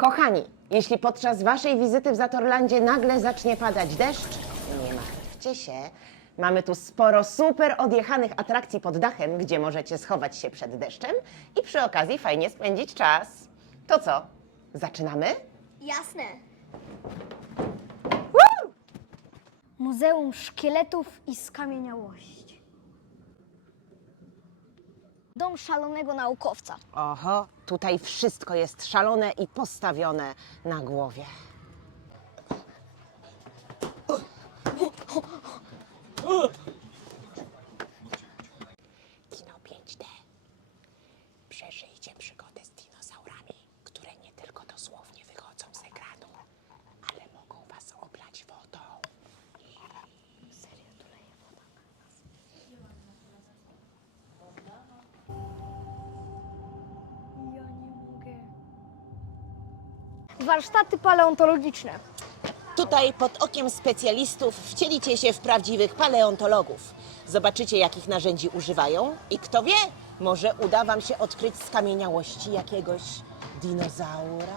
Kochani, jeśli podczas waszej wizyty w Zatorlandzie nagle zacznie padać deszcz, nie martwcie się. Mamy tu sporo super odjechanych atrakcji pod dachem, gdzie możecie schować się przed deszczem i przy okazji fajnie spędzić czas. To co? Zaczynamy? Jasne. Muzeum Szkieletów i Skamieniałości. Dom szalonego naukowca. Oho, tutaj wszystko jest szalone i postawione na głowie. Kino 5D. Przeżyjcie przygodę z dinozaurami, Warsztaty paleontologiczne. Tutaj pod okiem specjalistów wcielicie się w prawdziwych paleontologów. Zobaczycie, jakich narzędzi używają i kto wie, może uda Wam się odkryć skamieniałości jakiegoś dinozaura.